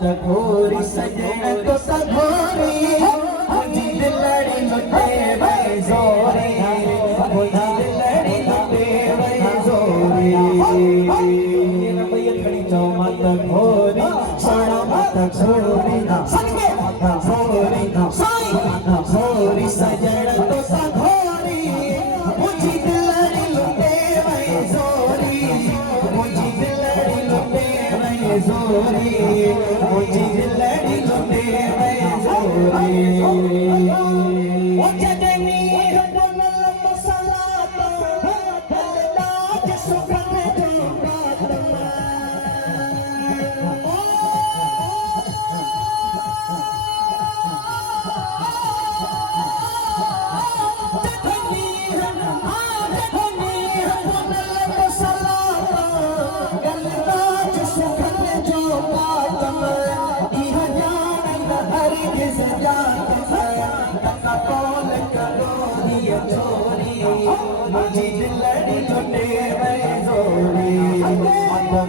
तकोरी सजन तो सघोरी मुझी दिलड़ी लुटे वही जोरी मुझी दिलड़ी लुटे वही जोरी खड़ी चो मत घोरी सोना मत घोरी ना मत घोरी ना मत घोरी सजन तो सघोरी मुझी दिलड़ी लुटे वही जोरी मुझी दिलड़ी लुटे वही जोरी मुझी दिलड़ी लुटे वही जोरी ओ जदनी रबन मसलात अल्लाह सुखन जो बातम मुझी दिलड़ी लुटे वही जोरी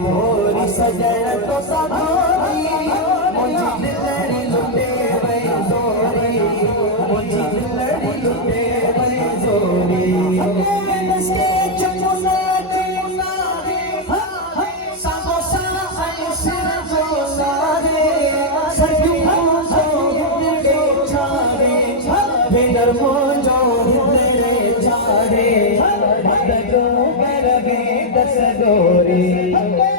मोरी सजन तो सघोरी मुझी दिलड़ी लुटे वही जोरी मुझी दिलड़ी लुटे वही जोरी दस गोरी